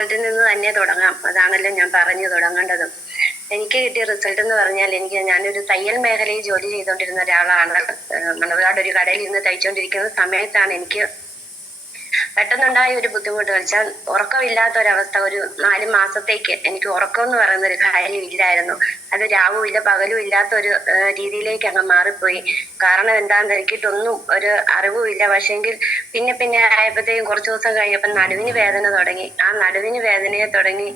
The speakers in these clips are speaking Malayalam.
റിസൾട്ടിൽ നിന്ന് തന്നെ തുടങ്ങാം. അതാണല്ലോ ഞാൻ പറഞ്ഞു തുടങ്ങേണ്ടതും. എനിക്ക് കിട്ടിയ റിസൾട്ട് എന്ന് പറഞ്ഞാൽ എനിക്ക് ഞാനൊരു തയ്യൽ മേഖലയിൽ ജോലി ചെയ്തുകൊണ്ടിരുന്ന ഒരാളാണ്. മണർകാട് ഒരു കടയിൽ ഇന്ന് തയ്ച്ചുകൊണ്ടിരിക്കുന്ന സമയത്താണ് എനിക്ക് പെട്ടെന്നുണ്ടായ ഒരു ബുദ്ധിമുട്ട് വെച്ചാൽ ഉറക്കമില്ലാത്ത ഒരവസ്ഥ ഒരു നാല് മാസത്തേക്ക് എനിക്ക് ഉറക്കം എന്ന് പറയുന്ന ഒരു കാര്യം ഇല്ലായിരുന്നു അത് രാവും ഇല്ല പകലും ഇല്ലാത്ത ഒരു രീതിയിലേക്ക് അങ്ങ് മാറിപ്പോയി. കാരണം എന്താണെന്ന് എനിക്കിട്ടൊന്നും ഒരു അറിവും ഇല്ല പക്ഷെങ്കിൽ പിന്നെ പിന്നെ ആയപ്പോഴത്തേക്കും കുറച്ച് ദിവസം കഴിഞ്ഞപ്പോൾ നടുവിന് വേദന തുടങ്ങി. ആ നടുവിന് വേദനയെ തുടങ്ങി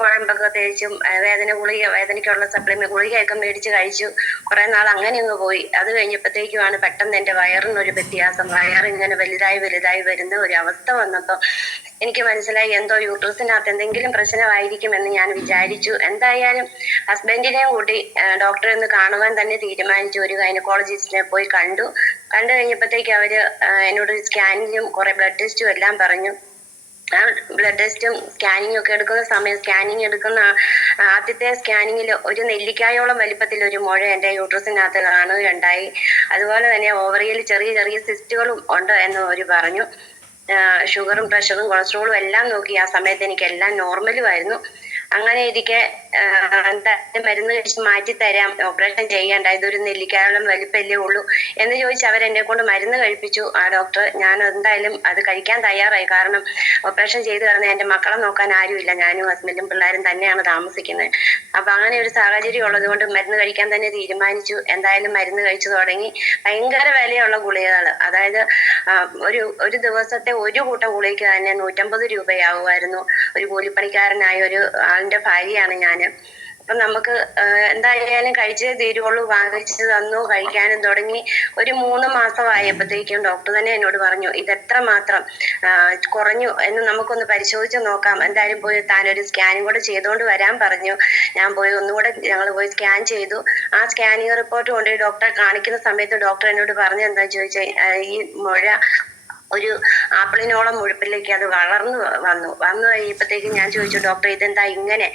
കുഴമ്പൊക്കെ തേച്ചും വേദന ഗുളിക വേദനയ്ക്കുള്ള സപ്ലിമെന്റ് ഗുളികയൊക്കെ മേടിച്ച് കഴിച്ചു. കുറെ നാൾ അങ്ങനെ അങ്ങ് പോയി. അത് കഴിഞ്ഞപ്പോഴത്തേക്കുമാണ് പെട്ടെന്ന് എന്റെ വയറിനൊരു വ്യത്യാസം. വയറ് ഇങ്ങനെ വലുതായി വലുതായി വരുന്ന ഒരു അവസ്ഥ വന്നപ്പോൾ എനിക്ക് മനസ്സിലായി എന്തോ യൂട്രസിനകത്ത് എന്തെങ്കിലും പ്രശ്നമായിരിക്കുമെന്ന് ഞാൻ വിചാരിച്ചു. എന്തായാലും ഹസ്ബൻഡിനെയും കൂട്ടി ഡോക്ടറെ ഒന്ന് കാണുവാൻ തന്നെ തീരുമാനിച്ചു. ഒരു ഗൈനക്കോളജിസ്റ്റിനെ പോയി കണ്ടു. കണ്ടു കഴിഞ്ഞപ്പോഴത്തേക്ക് അവർ എന്നോട് സ്കാനിങ്ങും കുറെ ബ്ലഡ് ടെസ്റ്റും എല്ലാം പറഞ്ഞു. ബ്ലഡ് ടെസ്റ്റും സ്കാനിങ്ങും ഒക്കെ എടുക്കുന്ന സമയം സ്കാനിങ് എടുക്കുന്ന ആദ്യത്തെ സ്കാനിങ്ങിൽ ഒരു നെല്ലിക്കായോളം വലിപ്പത്തിൽ ഒരു മുഴ എന്റെ യൂട്രസിനകത്ത് കാണുകയുണ്ടായി അതുപോലെ തന്നെ ഓവറിയിൽ ചെറിയ ചെറിയ സിസ്റ്റുകളും ഉണ്ട് എന്ന് അവർ പറഞ്ഞു. ഷുഗറും പ്രഷറും കൊളസ്ട്രോളും എല്ലാം നോക്കി ആ സമയത്ത് എനിക്ക് എല്ലാം നോർമലുമായിരുന്നു അങ്ങനെ ഇരിക്കെ മരുന്ന് കഴിച്ച് മാറ്റി തരാം ഓപ്പറേഷൻ ചെയ്യണ്ട ഇതൊരു നെല്ലിക്കാരോളം വലിപ്പല്ലേ ഉള്ളൂ എന്ന് ചോദിച്ച് അവരെന്നെ കൊണ്ട് മരുന്ന് കഴിപ്പിച്ചു. ആ ഡോക്ടർ ഞാൻ എന്തായാലും അത് കഴിക്കാൻ തയ്യാറായി. കാരണം ഓപ്പറേഷൻ ചെയ്ത് കിടന്ന എന്റെ മക്കളെ നോക്കാൻ ആരുമില്ല. ഞാനും ഹസ്ബൻഡും പിള്ളേരും തന്നെയാണ് താമസിക്കുന്നത്. അപ്പൊ അങ്ങനെ ഒരു സാഹചര്യം ഉള്ളത് കൊണ്ട് മരുന്ന് കഴിക്കാൻ തന്നെ തീരുമാനിച്ചു. എന്തായാലും മരുന്ന് കഴിച്ചു തുടങ്ങി. ഭയങ്കര വിലയുള്ള ഗുളികകൾ അതായത് ഒരു ഒരു ദിവസത്തെ ഒരു കൂട്ടം ഗുളികയ്ക്ക് തന്നെ നൂറ്റമ്പത് രൂപയാവുമായിരുന്നു. ഒരു കൂലിപ്പണിക്കാരനായ ഒരു ആളിന്റെ ഭാര്യയാണ് ഞാൻ അപ്പൊ നമുക്ക് എന്തായാലും കഴിച്ചേ തീരുവുള്ളൂ. വാങ്ങിച്ചു തന്നു കഴിക്കാനും തുടങ്ങി. ഒരു മൂന്ന് മാസമായപ്പോഴത്തേക്കും ഡോക്ടർ തന്നെ എന്നോട് പറഞ്ഞു ഇത് എത്ര മാത്രം കുറഞ്ഞു എന്ന് നമുക്കൊന്ന് പരിശോധിച്ച് നോക്കാം. എന്തായാലും പോയി താനൊരു സ്കാനും കൂടെ ചെയ്തുകൊണ്ട് വരാൻ പറഞ്ഞു. ഞാൻ പോയി ഒന്നുകൂടെ ഞങ്ങൾ പോയി സ്കാൻ ചെയ്തു. ആ സ്കാനിങ് റിപ്പോർട്ട് കൊണ്ടുപോയി ഡോക്ടറെ കാണിക്കുന്ന സമയത്ത് ഡോക്ടർ എന്നോട് പറഞ്ഞു എന്താ ചോദിച്ചാൽ ഈ മുഴ ഒരു ആപ്പിളിനോളം മുഴുപ്പിലേക്ക് അത് വളർന്നു വന്നു. വന്നു കഴിയപ്പോഴത്തേക്കും ഞാൻ ചോദിച്ചു ഡോക്ടർ ഇതെന്താ ഇങ്ങനെ?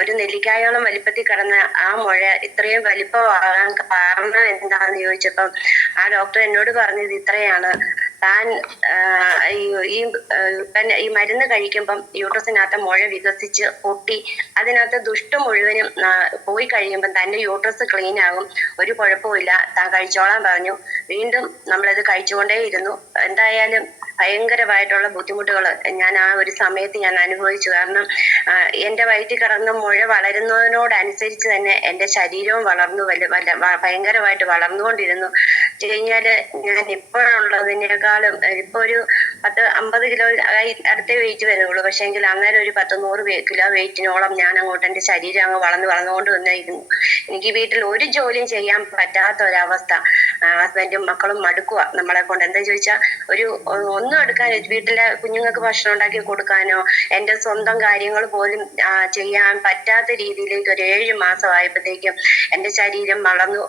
ഒരു നെല്ലിക്കായോളം വലിപ്പത്തിൽ കിടന്ന ആ മുഴ ഇത്രയും വലിപ്പമാകാൻ കാരണം എന്താണെന്ന് ചോദിച്ചപ്പം ആ ഡോക്ടർ എന്നോട് പറഞ്ഞത് ഇത്രയാണ്. താൻ ഈ പിന്നെ ഈ മരുന്ന് കഴിക്കുമ്പം യൂട്രസിനകത്ത് മുഴ വികസിച്ച് പൊട്ടി അതിനകത്ത് ദുഷ്ടം മുഴുവനും പോയി കഴിയുമ്പം തന്നെ യൂട്രസ് ക്ലീൻ ആകും. ഒരു കുഴപ്പമില്ല താൻ കഴിച്ചോളാൻ പറഞ്ഞു. വീണ്ടും നമ്മളത് കഴിച്ചുകൊണ്ടേയിരുന്നു. എന്തായാലും ഭയങ്കരമായിട്ടുള്ള ബുദ്ധിമുട്ടുകൾ ഞാൻ ആ ഒരു സമയത്ത് ഞാൻ അനുഭവിച്ചു. കാരണം എന്റെ വയറ്റിൽ കിടന്ന മുഴ വളരുന്നതിനോടനുസരിച്ച് തന്നെ എന്റെ ശരീരവും വളർന്നു വല്ല ഭയങ്കരമായിട്ട് വളർന്നുകൊണ്ടിരുന്നു. കഴിഞ്ഞാൽ ഞാൻ ഇപ്പോഴുള്ളതിനേക്കാളും ഇപ്പൊ ഒരു പത്ത് അമ്പത് കിലോ അടുത്ത വെയിറ്റ് വരുള്ളൂ. പക്ഷെ എങ്കിൽ അന്നേരം ഒരു പത്ത് നൂറ് കിലോ വെയിറ്റിനോളം ഞാൻ അങ്ങോട്ട് എന്റെ ശരീരം അങ്ങ് വളർന്ന് വളർന്നുകൊണ്ട് വന്നിരുന്നു എനിക്ക് വീട്ടിൽ ഒരു ജോലിയും ചെയ്യാൻ പറ്റാത്ത ഒരവസ്ഥ. ഹസ്ബൻഡും മക്കളും മടുക്കുക നമ്മളെ കൊണ്ട്. എന്താ ചോദിച്ചാൽ ഒരു ഒന്നും എടുക്കാൻ വീട്ടിലെ കുഞ്ഞുങ്ങൾക്ക് ഭക്ഷണം ഉണ്ടാക്കി കൊടുക്കാനോ എന്റെ സ്വന്തം കാര്യങ്ങൾ പോലും ചെയ്യാൻ പറ്റാത്ത രീതിയിലേക്ക് ഒരു ഏഴ് മാസം ആയപ്പോഴത്തേക്കും എന്റെ ശരീരം വളർന്നു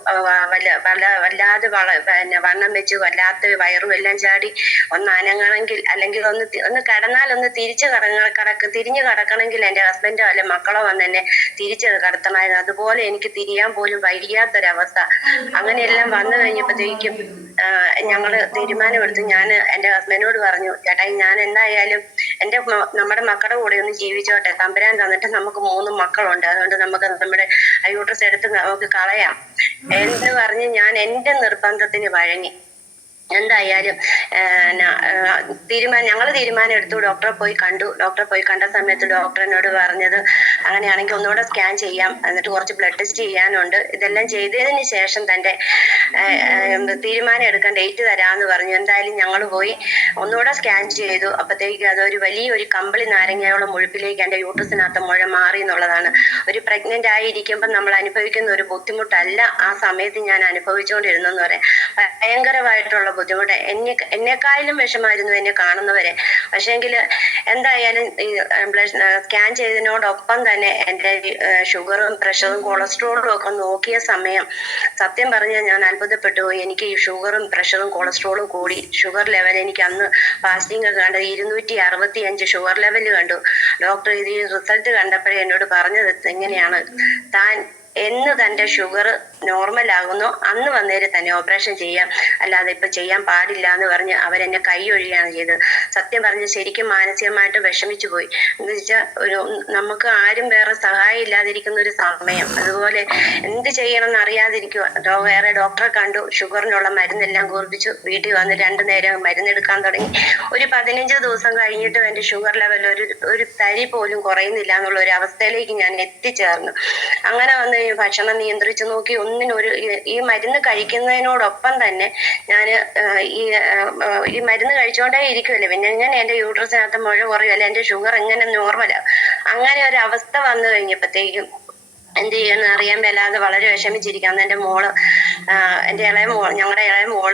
വല്ല വല്ല വല്ലാതെ വള പിന്നെ വണ്ണം വെച്ച് വല്ലാത്ത വയറും എല്ലാം ചാടി ഒന്ന് അനങ്ങണമെങ്കിൽ അല്ലെങ്കിൽ ഒന്ന് ഒന്ന് കടന്നാൽ ഒന്ന് തിരിച്ചു കറങ്ങ കടക്ക് തിരിഞ്ഞു കടക്കണമെങ്കിൽ എന്റെ ഹസ്ബൻഡോ അല്ലെ മക്കളോ വന്ന് എന്നെ തിരിച്ചു കടത്തണമായിരുന്നു. അതുപോലെ എനിക്ക് തിരിയാൻ പോലും വയ്യാത്തൊരവസ്ഥ. അങ്ങനെയെല്ലാം വന്നു കഴിഞ്ഞപ്പോഴത്തേക്കും ഞങ്ങൾ തീരുമാനമെടുത്ത്. ഞാൻ എന്റെ ഹസ്ബൻഡിനോട് പറഞ്ഞു ചേട്ടായി ഞാൻ എന്തായാലും എന്റെ നമ്മുടെ മക്കളുടെ കൂടെ ഒന്ന് ജീവിച്ചോട്ടെ. തമ്പുരാൻ തന്നിട്ട് നമുക്ക് മൂന്ന് മക്കളുണ്ട്. അതുകൊണ്ട് നമുക്ക് നമ്മുടെ യൂട്രസ് എടുത്ത് നമുക്ക് കളയാം. എന്ന് പറഞ്ഞ് ഞാൻ എന്റെ നിർബന്ധത്തിന് വഴങ്ങി. എന്തായാലും തീരുമാനം ഞങ്ങൾ തീരുമാനം എടുത്തു. ഡോക്ടറെ പോയി കണ്ടു. ഡോക്ടറെ പോയി കണ്ട സമയത്ത് ഡോക്ടറിനോട് പറഞ്ഞത് അങ്ങനെയാണെങ്കിൽ ഒന്നുകൂടെ സ്കാൻ ചെയ്യാം. എന്നിട്ട് കുറച്ച് ബ്ലഡ് ടെസ്റ്റ് ചെയ്യാനുണ്ട്. ഇതെല്ലാം ചെയ്തതിന് ശേഷം ഏഹ്, തീരുമാനം എടുക്കാൻ ഡേറ്റ് തരാമെന്ന് പറഞ്ഞു. എന്തായാലും ഞങ്ങൾ പോയി ഒന്നുകൂടെ സ്കാൻ ചെയ്തു. അപ്പോഴത്തേക്ക് അതൊരു വലിയൊരു കമ്പിളി നാരങ്ങയോളം മുഴുപ്പിലേക്ക് എന്റെ യൂട്രസിനകത്ത് മുഴ മാറി എന്നുള്ളതാണ്. ഒരു പ്രഗ്നന്റ് ആയിരിക്കുമ്പോൾ നമ്മൾ അനുഭവിക്കുന്ന ഒരു ബുദ്ധിമുട്ടല്ല ആ സമയത്ത് ഞാൻ അനുഭവിച്ചുകൊണ്ടിരുന്നു എന്ന് പറയാം. ഭയങ്കരമായിട്ടുള്ള ബുദ്ധിമുട്ട്. എന്നെ എന്നെക്കാളും വിഷമായിരുന്നു എന്നെ കാണുന്നവരെ. പക്ഷേങ്കിൽ എന്തായാലും ഈ ബ്ലഡ് സ്കാൻ ചെയ്തതിനോടൊപ്പം തന്നെ എന്റെ ഷുഗറും പ്രഷറും കൊളസ്ട്രോളും ഒക്കെ നോക്കിയ സമയം സത്യം പറഞ്ഞാൽ ഞാൻ അത്ഭുതപ്പെട്ടു പോയി എനിക്ക് ഈ ഷുഗറും പ്രഷറും കൊളസ്ട്രോളും കൂടി. ഷുഗർ ലെവൽ എനിക്ക് അന്ന് ഫാസ്റ്റിംഗ് ഒക്കെ കണ്ടത് ഇരുന്നൂറ്റി അറുപത്തി അഞ്ച് ഷുഗർ ലെവൽ കണ്ടു. ഡോക്ടർ ഇത് റിസൾട്ട് കണ്ടപ്പോഴേ എന്നോട് പറഞ്ഞത് എങ്ങനെയാണ് താൻ എന്ന് തന്റെ ഷുഗർ നോർമൽ ആകുന്നു. അന്ന് വന്നേര് തന്നെ ഓപ്പറേഷൻ ചെയ്യാം. അല്ലാതെ ഇപ്പൊ ചെയ്യാൻ പാടില്ല എന്ന് പറഞ്ഞ് അവരെന്നെ കൈ ഒഴിയാണ് ചെയ്തത്. സത്യം പറഞ്ഞ് ശരിക്കും മാനസികമായിട്ട് വിഷമിച്ചു പോയി. എന്ന് വെച്ചാൽ ഒരു നമുക്ക് ആരും വേറെ സഹായം ഇല്ലാതിരിക്കുന്ന ഒരു സമയം. അതുപോലെ എന്ത് ചെയ്യണം എന്ന് അറിയാതിരിക്കുക വേറെ ഡോക്ടറെ കണ്ടു. ഷുഗറിനുള്ള മരുന്നെല്ലാം കുറിപ്പിച്ചു. വീട്ടിൽ വന്ന് രണ്ടു നേരം മരുന്നെടുക്കാൻ തുടങ്ങി. ഒരു പതിനഞ്ച് ദിവസം കഴിഞ്ഞിട്ടും എന്റെ ഷുഗർ ലെവൽ ഒരു ഒരു തരി പോലും കുറയുന്നില്ല എന്നുള്ള ഒരു അവസ്ഥയിലേക്ക് ഞാൻ എത്തിച്ചേർന്നു. അങ്ങനെ വന്ന് ഭക്ഷണം നിയന്ത്രിച്ചു നോക്കി ഒന്നിനും ഒരു ഈ- മരുന്ന് കഴിക്കുന്നതിനോടൊപ്പം തന്നെ ഞാൻ ഈ ഈ മരുന്ന് കഴിച്ചുകൊണ്ടേ ഇരിക്കുമല്ലേ പിന്നെ ഞാൻ എന്റെ യൂട്രസിനകത്ത് മുഴ കുറയുമല്ലോ എന്റെ ഷുഗർ എങ്ങനെ നോർമല? അങ്ങനെ ഒരു അവസ്ഥ വന്നു കഴിഞ്ഞപ്പോഴത്തേക്കും എന്ത് ചെയ്യണം അറിയാൻ മേലാതെ വളരെ വിഷമിച്ചിരിക്കുക അന്ന് എന്റെ മോൾ എന്റെ ഇളയ മോൾ ഞങ്ങളുടെ ഇളയ മോൾ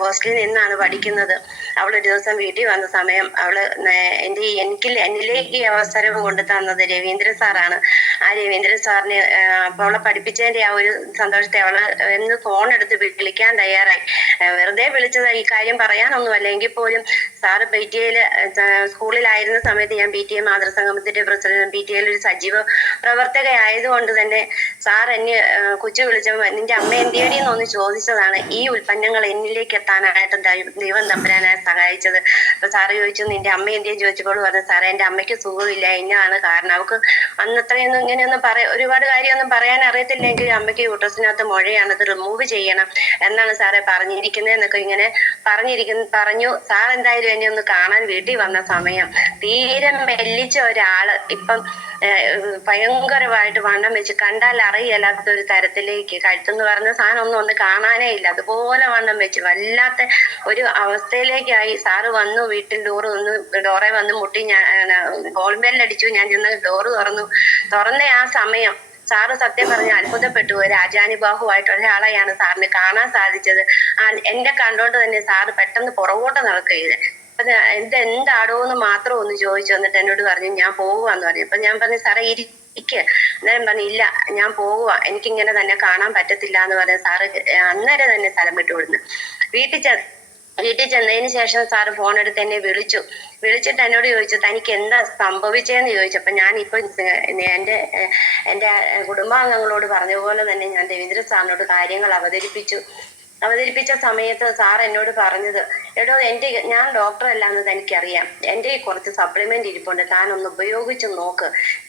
ഹോസ്റ്റലിൽ നിന്നാണ് പഠിക്കുന്നത്. അവൾ ഒരു ദിവസം വീട്ടിൽ വന്ന സമയം അവൾ എന്റെ എനിക്ക് എന്നിലേക്ക് ഈ അവസരം കൊണ്ടു തന്നത് രവീന്ദ്രൻ സാറാണ്. ആ രവീന്ദ്രൻ സാറിന് അപ്പൊ അവളെ പഠിപ്പിച്ചതിന്റെ ആ ഒരു സന്തോഷത്തെ അവൾ എന്ന് ഫോൺ എടുത്ത് വിളിക്കാൻ തയ്യാറായി. വെറുതെ വിളിച്ചത് ഈ കാര്യം പറയാനൊന്നുമല്ല എങ്കിൽ പോലും സാറ് പി ടി എയിൽ സ്കൂളിലായിരുന്ന സമയത്ത് ഞാൻ പി ടി എ മാതൃസംഗമത്തിന്റെ പ്രസിഡന്റ് പി ടി എയിൽ ഒരു സജീവ പ്രവർത്തകയായതുകൊണ്ട് തന്നെ സാർ എന്നെ കൊച്ചു വിളിച്ചപ്പോൾ നിന്റെ അമ്മ എന്തിയടി എന്നൊന്ന് ചോദിച്ചതാണ്. ഈ ഉൽപ്പന്നങ്ങൾ എന്നിലേക്ക് എത്താനായിട്ട് ദൈവം തമ്പുരാനായി സഹായിച്ചത്. അപ്പൊ സാറ് ചോദിച്ചു നിന്റെ അമ്മ എന്തിയും ചോദിച്ചപ്പോൾ പറഞ്ഞു സാറേ എന്റെ അമ്മയ്ക്ക് സുഖമില്ല. എന്നാണ് കാരണം. അവൾക്ക് അന്നത്രയൊന്നും ഇങ്ങനെയൊന്നും പറയാ ഒരുപാട് കാര്യമൊന്നും പറയാൻ അറിയത്തില്ലെങ്കിൽ അമ്മയ്ക്ക് യൂട്രസിനകത്ത് മുഴയാണ്. അത് റിമൂവ് ചെയ്യണം. എന്നാണ് സാറെ പറഞ്ഞിരിക്കുന്നത് എന്നൊക്കെ ഇങ്ങനെ പറഞ്ഞിരിക്കുന്ന പറഞ്ഞു. സാർ എന്തായാലും എന്നെ ഒന്ന് കാണാൻ വീട്ടിൽ വന്ന സമയം തീരെ മെല്ലിച്ച ഒരാൾ ഇപ്പം ഭയങ്കരമായിട്ട് വണ്ണം വെച്ച് കണ്ടാൽ അറിയില്ലാത്ത ഒരു തരത്തിലേക്ക് കഴുത്തെന്ന് പറഞ്ഞ സാധനം ഒന്നും ഒന്ന് കാണാനേ ഇല്ല. അതുപോലെ വണ്ണം വെച്ച് വല്ലാത്ത ഒരു അവസ്ഥയിലേക്കായി സാറ് വന്നു വീട്ടിൽ ഡോറ് വന്ന് ഡോറെ വന്ന് മുട്ടി ഞാൻ ഗോൾബെല്ലടിച്ചു ഞാൻ ചെന്ന് ഡോറ് തുറന്നു. തുറന്ന ആ സമയം സാറ് സത്യം പറഞ്ഞ അത്ഭുതപ്പെട്ടു. രാജാനുബാഹുവായിട്ട് ഒരാളെയാണ് സാറിന് കാണാൻ സാധിച്ചത്. ആ എന്നെ കണ്ടോണ്ട് തന്നെ സാറ് പെട്ടെന്ന് പുറകോട്ട് നടക്കുകയത് എന്ത് എന്താടോ എന്ന് മാത്രം ഒന്ന് ചോദിച്ചു എന്നിട്ട് എന്നോട് പറഞ്ഞു ഞാൻ പോകുവാന്ന് പറഞ്ഞു. അപ്പൊ ഞാൻ പറഞ്ഞു സാറേ ഇരിക്ക്. അന്നേരം പറഞ്ഞു ഇല്ല ഞാൻ പോകുക എനിക്കിങ്ങനെ തന്നെ കാണാൻ പറ്റത്തില്ല എന്ന് പറഞ്ഞ സാറ് അന്നേരം തന്നെ സ്ഥലം വിട്ടു വിടുന്നു വീട്ടിൽ ചെ വീട്ടിൽ ചെന്നതിന് ശേഷം സാറ് ഫോൺ എടുത്ത് എന്നെ വിളിച്ചു. വിളിച്ചിട്ട് എന്നോട് ചോദിച്ചു തനിക്ക് എന്താ സംഭവിച്ചതെന്ന് ചോദിച്ചപ്പോ ഞാൻ ഇപ്പൊ എന്റെ എന്റെ കുടുംബാംഗങ്ങളോട് പറഞ്ഞ പോലെ തന്നെ ഞാൻ രവീന്ദ്ര സാറിനോട് കാര്യങ്ങൾ അവതരിപ്പിച്ചു. അവതരിപ്പിച്ച സമയത്ത് സാർ എന്നോട് പറഞ്ഞത് എടോ എന്റെ ഞാൻ ഡോക്ടർ അല്ലാന്ന് തനിക്കറിയാം. എന്റെ ഈ കുറച്ച് സപ്ലിമെന്റ് ഇരിപ്പുണ്ട്. താൻ ഒന്ന് ഉപയോഗിച്ച് നോക്ക്.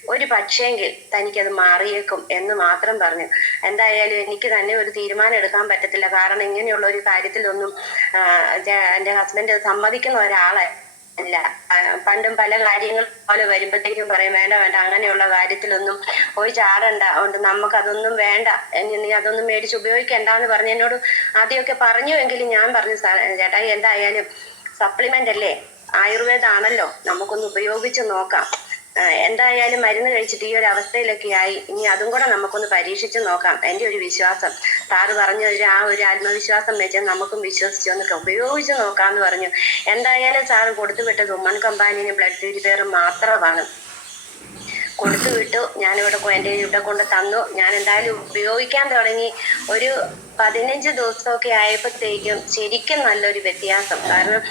ഒരു പക്ഷേങ്കിൽ തനിക്കത് മാറിയേക്കും എന്ന് മാത്രം പറഞ്ഞു. എന്തായാലും എനിക്ക് തന്നെ ഒരു തീരുമാനം എടുക്കാൻ പറ്റത്തില്ല. കാരണം ഇങ്ങനെയുള്ള ഒരു കാര്യത്തിലൊന്നും എന്റെ ഹസ്ബൻഡ് സമ്മതിക്കുന്ന ഒരാളെ അല്ല ആ, പണ്ടും പല കാര്യങ്ങൾ പോലെ വരുമ്പോഴത്തേക്കും പറയും വേണ്ട വേണ്ട അങ്ങനെയുള്ള കാര്യത്തിലൊന്നും പോയി ചാടണ്ട. അതുകൊണ്ട് നമുക്കതൊന്നും വേണ്ട. നീ അതൊന്നും മേടിച്ച് ഉപയോഗിക്കണ്ട എന്ന് പറഞ്ഞ് എന്നോട് ആദ്യമൊക്കെ പറഞ്ഞു എങ്കിലും ഞാൻ പറഞ്ഞു ചേട്ടാ എന്തായാലും സപ്ലിമെന്റ് അല്ലേ? ആയുർവേദാണല്ലോ. നമുക്കൊന്ന് ഉപയോഗിച്ച് നോക്കാം. എന്തായാലും മരുന്ന് കഴിച്ചിട്ട് ഈ ഒരു അവസ്ഥയിലൊക്കെ ആയി. ഇനി അതും കൂടെ നമുക്കൊന്ന് പരീക്ഷിച്ച് നോക്കാം. എന്റെ ഒരു വിശ്വാസം. സാറ് പറഞ്ഞ ഒരു ആ ഒരു ആത്മവിശ്വാസം വെച്ച് നമുക്കും വിശ്വസിച്ച് ഒന്ന് ഉപയോഗിച്ച് നോക്കാന്ന് പറഞ്ഞു. എന്തായാലും സാറ് കൊടുത്തുവിട്ടത് ഉമ്മൺ കമ്പാനിന് ബ്ലഡ് പ്യൂരിഫയർ മാത്രമാണ്. കൊടുത്തു വിട്ടു. ഞാനിവിടെ എന്റെ ഇവിടെ കൊണ്ട് തന്നു. ഞാൻ എന്തായാലും ഉപയോഗിക്കാൻ തുടങ്ങി. ഒരു പതിനഞ്ച് ദിവസമൊക്കെ ആയപ്പോഴത്തേക്കും ശരിക്കും നല്ലൊരു വ്യത്യാസം. കാരണം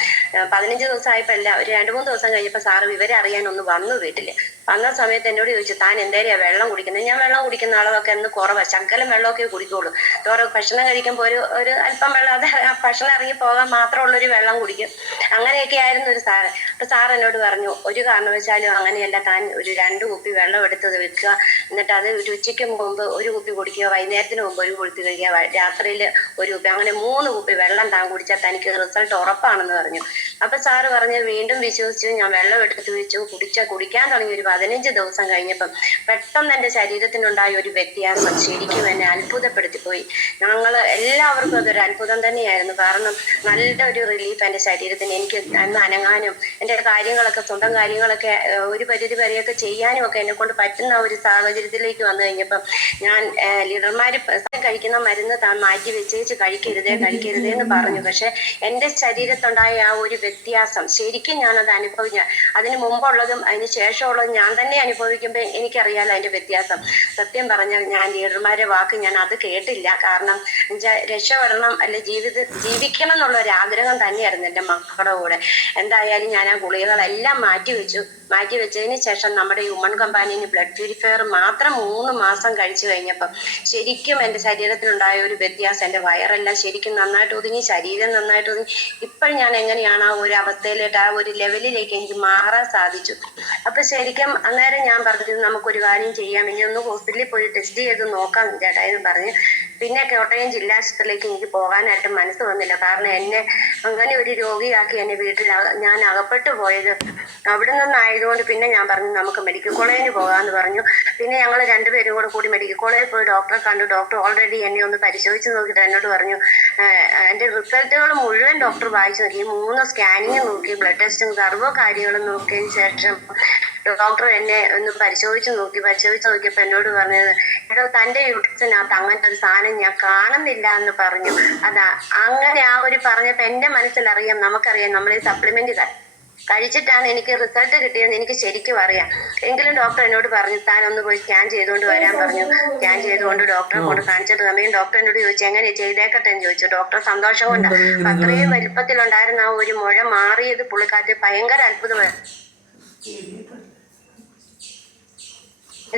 പതിനഞ്ച് ദിവസം ആയപ്പോഴല്ല ഒരു രണ്ട് മൂന്ന് ദിവസം കഴിഞ്ഞപ്പോൾ സാറ് വിവരം അറിയാൻ വന്നു വീട്ടിൽ. വന്ന സമയത്ത് എന്നോട് ചോദിച്ചു താൻ എന്തേരെയാ വെള്ളം കുടിക്കുന്നത്? ഞാൻ വെള്ളം കുടിക്കുന്ന അളവൊക്കെ ഒന്ന് കുറവാണ് ശങ്കലം വെള്ളമൊക്കെ കുടിക്കുള്ളൂ ഓരോ ഭക്ഷണം കഴിക്കുമ്പോൾ ഒരു ഒരു അല്പം വെള്ളം അത് ഭക്ഷണം ഇറങ്ങി പോകാൻ മാത്രമുള്ള ഒരു വെള്ളം കുടിക്കും. അങ്ങനെയൊക്കെ ആയിരുന്നു ഒരു സാറ് അപ്പൊ സാർ എന്നോട് പറഞ്ഞു ഒരു കാരണവശാലും അങ്ങനെയല്ല താൻ ഒരു രണ്ട് കുപ്പി വെള്ളം എടുത്തത് വെക്കുക. എന്നിട്ട് അത് ഒരു ഉച്ചയ്ക്ക് മുമ്പ് ഒരു കുപ്പി കുടിക്കുക വൈകുന്നേരത്തിന് മുമ്പ് ഒരു കുപ്പി കഴിക്കുക രാത്രിയിൽ ഒരു അങ്ങനെ മൂന്ന് കുപ്പി വെള്ളം താൻ കുടിച്ചാൽ തനിക്ക് റിസൾട്ട് ഉറപ്പാണെന്ന് പറഞ്ഞു. അപ്പൊ സാറ് പറഞ്ഞ് വീണ്ടും വിശ്വസിച്ചു ഞാൻ വെള്ളം എടുത്ത് വെച്ചു കുടിച്ച കുടിക്കാൻ തുടങ്ങി ഒരു പതിനഞ്ച് ദിവസം കഴിഞ്ഞപ്പം പെട്ടെന്ന് എന്റെ ശരീരത്തിനുണ്ടായ ഒരു വ്യത്യാസം ശരിക്കും എന്നെ അത്ഭുതപ്പെടുത്തി പോയി. ഞങ്ങൾ എല്ലാവർക്കും അതൊരു അത്ഭുതം തന്നെയായിരുന്നു. കാരണം നല്ല ഒരു റിലീഫ് എന്റെ ശരീരത്തിന്. എനിക്ക് അന്ന് അനങ്ങാനും എന്റെ കാര്യങ്ങളൊക്കെ സ്വന്തം കാര്യങ്ങളൊക്കെ ഒരു പരിധി വരെയൊക്കെ ചെയ്യാനും ഒക്കെ എന്നെ കൊണ്ട് പറ്റുന്ന ഒരു സാഹചര്യത്തിലേക്ക് വന്നു കഴിഞ്ഞപ്പം ഞാൻ ലീഡർമാര് കഴിക്കുന്ന മരുന്ന് താൻ മാറ്റി വെച്ചേച്ച് കഴിക്കരുതേ കഴിക്കരുതേ എന്ന് പറഞ്ഞു. പക്ഷെ എന്റെ ശരീരത്തുണ്ടായ ആ ഒരു വ്യത്യാസം. ശരിക്കും ഞാനത് അനുഭവിച്ച അതിന് മുമ്പുള്ളതും അതിന് ശേഷമുള്ളതും ഞാൻ തന്നെ അനുഭവിക്കുമ്പോൾ എനിക്കറിയാലോ അതിന്റെ വ്യത്യാസം. സത്യം പറഞ്ഞാൽ ഞാൻ ലീഡർമാരെ വാക്ക് ഞാൻ അത് കേട്ടില്ല. കാരണം രക്ഷപ്പെടണം അല്ലെ ജീവിത ജീവിക്കണം എന്നുള്ള ഒരു ആഗ്രഹം തന്നെയായിരുന്നു എന്റെ മക്കളുടെ കൂടെ. എന്തായാലും ഞാൻ ആ ഗുളികകളെല്ലാം മാറ്റി വെച്ചു. മാറ്റി വെച്ചതിന് ശേഷം നമ്മുടെ ഹ്യൂമൻ കമ്പാനിന് ബ്ലഡ് പ്യൂരിഫയർ മാത്രം മൂന്ന് മാസം കഴിച്ചു കഴിഞ്ഞപ്പം ശരിക്കും എന്റെ ശരീരത്തിലുണ്ടായ ഒരു വ്യത്യാസം. എന്റെ വയറെല്ലാം ശരിക്കും നന്നായിട്ട് ഒതുങ്ങി ശരീരം നന്നായിട്ട് ഒതുങ്ങി. ഇപ്പോഴും ഞാൻ എങ്ങനെയാണ് ആ ഒരു അവസ്ഥയിലേക്ക് ആ ഒരു ലെവലിലേക്ക് എനിക്ക് മാറാൻ സാധിച്ചു. അപ്പൊ ശരിക്കും അന്നേരം ഞാൻ പറഞ്ഞത് നമുക്കൊരു കാര്യം ചെയ്യാം. ഇനി ഒന്ന് ഹോസ്പിറ്റലിൽ പോയി ടെസ്റ്റ് ചെയ്ത് നോക്കാം ചേട്ടാ എന്ന് പറഞ്ഞ് പിന്നെ കോട്ടയം ജില്ലാ ആശുപത്രിയിലേക്ക് എനിക്ക് പോകാനായിട്ട് മനസ്സ് വന്നില്ല. കാരണം എന്നെ അങ്ങനെ ഒരു രോഗിയാക്കി എന്നെ വീട്ടിൽ ഞാൻ അകപ്പെട്ടു പോയത് അവിടെ നിന്നായതുകൊണ്ട് പിന്നെ ഞാൻ പറഞ്ഞു നമുക്ക് മെഡിക്കൽ കോളേജിന് പോകാമെന്ന് പറഞ്ഞു. പിന്നെ ഞങ്ങൾ രണ്ടുപേരും കൂടെ കൂടി മെഡിക്കൽ കോളേജിൽ പോയി ഡോക്ടറെ കണ്ടു. ഡോക്ടർ ഓൾറെഡി എന്നെ ഒന്ന് പരിശോധിച്ച് നോക്കിയിട്ട് എന്നോട് പറഞ്ഞു "ആഹ് എന്റെ റിസൾട്ടുകൾ മുഴുവൻ ഡോക്ടർ വായിച്ചു നോക്കി. മൂന്ന് സ്കാനിങ് നോക്കി ബ്ലഡ് ടെസ്റ്റും സർവ കാര്യങ്ങളും നോക്കിയതിന് ശേഷം ഡോക്ടർ എന്നെ ഒന്ന് പരിശോധിച്ച് നോക്കി പരിശോധിച്ച് നോക്കിയപ്പോ എന്നോട് പറഞ്ഞത് എടോ തന്റെ യൂട്രസിനകത്ത് അങ്ങനത്തെ ഒരു സാധനം ഞാൻ കാണുന്നില്ല എന്ന് പറഞ്ഞു. അതാ അങ്ങനെ ആ ഒരു പറഞ്ഞപ്പോ എന്റെ മനസ്സിലറിയാം നമുക്കറിയാം നമ്മൾ ഈ സപ്ലിമെന്റ് കഴിച്ചിട്ടാണ് എനിക്ക് റിസൾട്ട് കിട്ടിയെന്ന് എനിക്ക് ശരിക്കും അറിയാം. എങ്കിലും ഡോക്ടർ എന്നോട് പറഞ്ഞു താൻ ഒന്ന് പോയി സ്കാൻ ചെയ്തുകൊണ്ട് വരാൻ പറഞ്ഞു. സ്കാൻ ചെയ്തുകൊണ്ട് ഡോക്ടറെ കൊണ്ട് കാണിച്ചിട്ട് സമയം ഡോക്ടർ എന്നോട് ചോദിച്ചു എങ്ങനെ ചെയ്തേക്കട്ടെ? എന്ന് ചോദിച്ചു. ഡോക്ടർ സന്തോഷം കൊണ്ടാ. അത്രയും വലിപ്പത്തിലുണ്ടായിരുന്ന ആ ഒരു മുഴ മാറിയത് പുള്ളിക്കാറ്റ് ഭയങ്കര അത്ഭുതമായിരുന്നു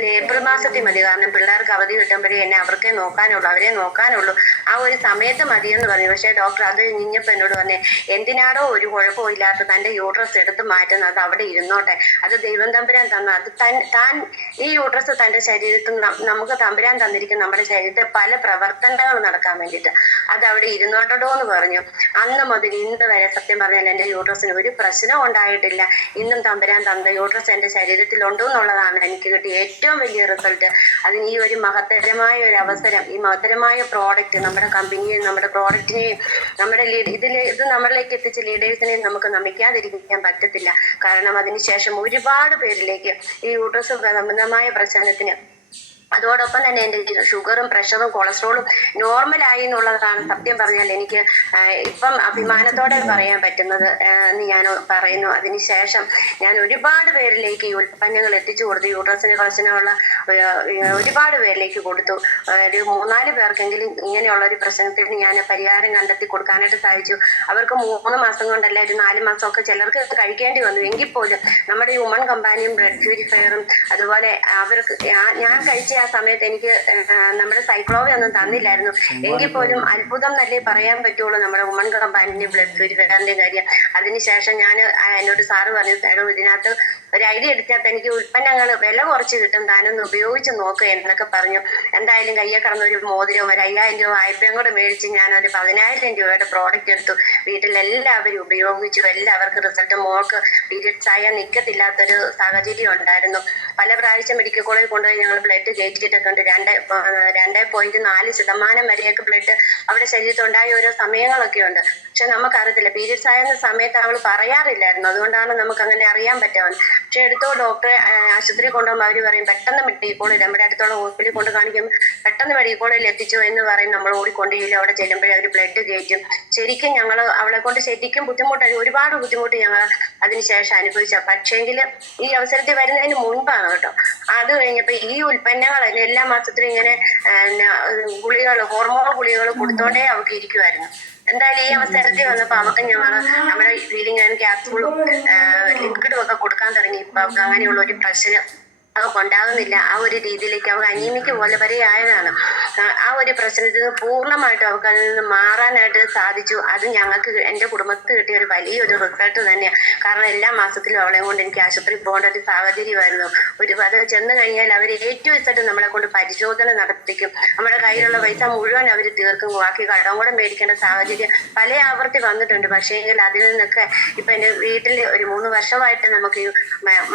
ഏപ്രിൽ മാസത്തിൽ മതി. കാരണം പിള്ളേർക്ക് അവധി കിട്ടുമ്പോഴേ എന്നെ അവർക്കേ നോക്കാനുള്ളൂ അവരെ നോക്കാനുള്ളൂ. ആ ഒരു സമയത്ത് മതിയെന്ന് പറഞ്ഞു. പക്ഷേ ഡോക്ടർ അത് കഴിഞ്ഞപ്പോൾ എന്നോട് പറഞ്ഞേ എന്തിനാടോ ഒരു കുഴപ്പവും ഇല്ലാത്ത തന്റെ യൂട്രസ് എടുത്ത് മാറ്റുന്നത്? അത് അവിടെ ഇരുന്നോട്ടെ. അത് ദൈവം തമ്പുരാൻ തന്ന. അത് തൻ താൻ ഈ യൂട്രസ് തന്റെ ശരീരത്തിൽ നമുക്ക് തമ്പുരാൻ തന്നിരിക്കുന്ന നമ്മുടെ ശരീരത്തിൽ പല പ്രവർത്തനങ്ങൾ നടക്കാൻ വേണ്ടിയിട്ട് അത് അവിടെ ഇരുന്നോട്ടോ എന്ന് പറഞ്ഞു. അന്ന് മുതൽ ഇന്ന് വരെ സത്യം പറഞ്ഞാൽ എന്റെ യൂട്രസിന് ഒരു പ്രശ്നം ഉണ്ടായിട്ടില്ല. ഇന്നും തമ്പുരാൻ തന്ന യൂട്രസ് എന്റെ ശരീരത്തിലുണ്ടോ എന്നുള്ളതാണ് എനിക്ക് കിട്ടിയ ഏറ്റവും വലിയ റിസൾട്ട് അതിന് ഈ ഒരു മഹത്തരമായ ഒരു അവസരം ഈ മഹത്തരമായ പ്രോഡക്റ്റ് നമ്മുടെ കമ്പനിയെയും നമ്മുടെ പ്രോഡക്റ്റിനെയും നമ്മുടെ ലീഡ് ഇതിൽ ഇത് നമ്മളിലേക്ക് എത്തിച്ച ലീഡേഴ്സിനെയും നമുക്ക് നമിക്കാതിരിക്കാൻ പറ്റത്തില്ല. കാരണം അതിനുശേഷം ഒരുപാട് പേരിലേക്ക് ഈ യൂട്രസ് സംബന്ധമായ പ്രശ്നത്തിന് അതോടൊപ്പം തന്നെ എന്റെ ഷുഗറും പ്രഷറും കൊളസ്ട്രോളും നോർമലായി എന്നുള്ളതാണ് സത്യം പറഞ്ഞാൽ എനിക്ക് ഇപ്പം അഭിമാനത്തോടെ പറയാൻ പറ്റുന്നത് എന്ന് ഞാൻ പറയുന്നു. അതിനുശേഷം ഞാൻ ഒരുപാട് പേരിലേക്ക് ഈ ഉൽപ്പന്നങ്ങൾ എത്തിച്ചു കൊടുത്തു. യൂട്രസിന് പ്രശ്നമുള്ള ഒരുപാട് പേരിലേക്ക് കൊടുത്തു. ഒരു മൂന്നാൽ പേർക്കെങ്കിലും ഇങ്ങനെയുള്ള ഒരു പ്രശ്നത്തിന് ഞാൻ പരിഹാരം കണ്ടെത്തി കൊടുക്കാനായിട്ട് സാധിച്ചു. അവർക്ക് മൂന്ന് മാസം കൊണ്ടല്ല ഒരു നാല് മാസമൊക്കെ ചിലർക്ക് കഴിക്കേണ്ടി വന്നു. എങ്കിൽ പോലും നമ്മുടെ ഹ്യൂമൺ കമ്പാനിയും ബ്ലഡ് പ്യൂരിഫയറും അതുപോലെ അവർക്ക് ഞാൻ കഴിച്ച ആ സമയത്ത് എനിക്ക് നമ്മുടെ സൈക്ലോവി ഒന്നും തന്നില്ലായിരുന്നു. എങ്കിൽ പോലും അത്ഭുതം നല്ലേ പറയാൻ പറ്റുള്ളൂ നമ്മുടെ വുമൺ കമ്പാനിന്റെ ബ്ലഡ് പ്യൂരിഫയറിന്റെ കാര്യം. അതിനുശേഷം ഞാൻ എന്നോട് സാറ് പറഞ്ഞു ഇതിനകത്ത് ഒരു ഐഡിയ എടുത്താൽ എനിക്ക് ഉൽപ്പന്നങ്ങൾ വില കുറച്ച് കിട്ടും. താനൊന്ന് ഉപയോഗിച്ച് നോക്കുക എന്നൊക്കെ പറഞ്ഞു. എന്തായാലും കയ്യെ കടന്ന ഒരു മോതിരവും ഒരു അയ്യായിരം രൂപ വായ്പയും കൂടെ മേടിച്ച് ഞാൻ ഒരു പതിനായിരം രൂപയുടെ പ്രോഡക്റ്റ് എടുത്തു. വീട്ടിലെല്ലാവരും ഉപയോഗിച്ചു. എല്ലാവർക്കും റിസൾട്ട് മോൾക്ക് പീരിയഡ്സ് ആയാൽ നിൽക്കത്തില്ലാത്തൊരു സാഹചര്യം ഉണ്ടായിരുന്നു. പല പ്രാവശ്യം മെഡിക്കൽ കോളേജിൽ കൊണ്ടുപോയി ഞങ്ങൾ ബ്ലഡ് കയറ്റിയിട്ടൊക്കെ ഉണ്ട്. രണ്ട് രണ്ട് പോയിന്റ് നാല് ശതമാനം വരെയൊക്കെ ബ്ലഡ് അവിടെ ശരീരത്തിൽ ഉണ്ടായ ഓരോ സമയങ്ങളൊക്കെ ഉണ്ട്. പക്ഷെ നമുക്കറിയത്തില്ല. പീരിയഡ്സ് ആയിരുന്ന സമയത്ത് അവൾ പറയാറില്ലായിരുന്നു. അതുകൊണ്ടാണ് നമുക്ക് അങ്ങനെ അറിയാൻ പറ്റാവുന്നത്. പക്ഷെ എടുത്തോ ഡോക്ടറെ ആശുപത്രി കൊണ്ടുപോകുമ്പോൾ അവർ പറയും പെട്ടെന്ന് മെഡിക്കൽ കോളേജ് നമ്മുടെ അടുത്തുള്ള ഹോസ്പിറ്റലിൽ കൊണ്ട് കാണിക്കും പെട്ടെന്ന് മെഡിക്കൽ കോളേജിൽ എത്തിച്ചു എന്ന് പറയും. നമ്മൾ ഓടിക്കൊണ്ടില്ല അവിടെ ചെല്ലുമ്പോഴേ അവർ ബ്ലഡ് കയറ്റും. ശരിക്കും ഞങ്ങൾ അവളെ കൊണ്ട് ശരിക്കും ബുദ്ധിമുട്ടായി ഒരുപാട് ബുദ്ധിമുട്ട് ഞങ്ങൾ അതിനുശേഷം അനുഭവിച്ച. പക്ഷേങ്കിൽ ഈ അവസരത്തിൽ വരുന്നതിന് മുൻപാണ് കേട്ടോ. അത് കഴിഞ്ഞപ്പോ ഈ ഉൽപ്പന്നങ്ങൾ എല്ലാ മാസത്തിലും ഇങ്ങനെ ഗുളികൾ ഹോർമോൺ ഗുളികൾ കൊടുത്തോണ്ടേ അവൾക്ക് ഇരിക്കുമായിരുന്നു എന്തായാലും ഈ അവസരത്തിൽ വന്നപ്പോ അവർക്ക് ഞങ്ങൾ നമ്മുടെ ഫീലിംഗ് ആൻഡ് ക്യാപ്സൂളും ലിക്വിഡും ഒക്കെ കൊടുക്കാൻ തുടങ്ങി. ഇപ്പൊ അങ്ങനെയുള്ള ഒരു പ്രശ്നം അവർക്ക് ഉണ്ടാകുന്നില്ല ആ ഒരു രീതിയിലേക്ക് അവർക്ക് അനീമിക്ക് പോലെ വരെ ആയതാണ് ആ, ഒരു പ്രശ്നത്തിൽ നിന്ന് പൂർണമായിട്ടും അവർക്ക് അതിൽ നിന്ന് മാറാനായിട്ട് സാധിച്ചു. അത് ഞങ്ങൾക്ക് എന്റെ കുടുംബത്തിൽ കിട്ടിയ ഒരു വലിയൊരു റിസൾട്ട് തന്നെയാണ് കാരണം എല്ലാ മാസത്തിലും അവളെ കൊണ്ട് എനിക്ക് ആശുപത്രിയിൽ പോകേണ്ട ഒരു സാഹചര്യമായിരുന്നു. ഒരു അത് ചെന്ന് കഴിഞ്ഞാൽ അവർ ഏറ്റവും ഇസട്ട് നമ്മളെ കൊണ്ട് പരിശോധന നടത്തിക്കും. നമ്മുടെ കയ്യിലുള്ള പൈസ മുഴുവൻ അവർ തീർക്കും. ബാക്കി കടം കൂടെ മേടിക്കേണ്ട സാഹചര്യം പല ആവർത്തി വന്നിട്ടുണ്ട്. പക്ഷേ എങ്കിൽ അതിൽ നിന്നൊക്കെ ഇപ്പൊ എന്റെ വീട്ടിൽ ഒരു മൂന്ന് വർഷമായിട്ട് നമുക്ക്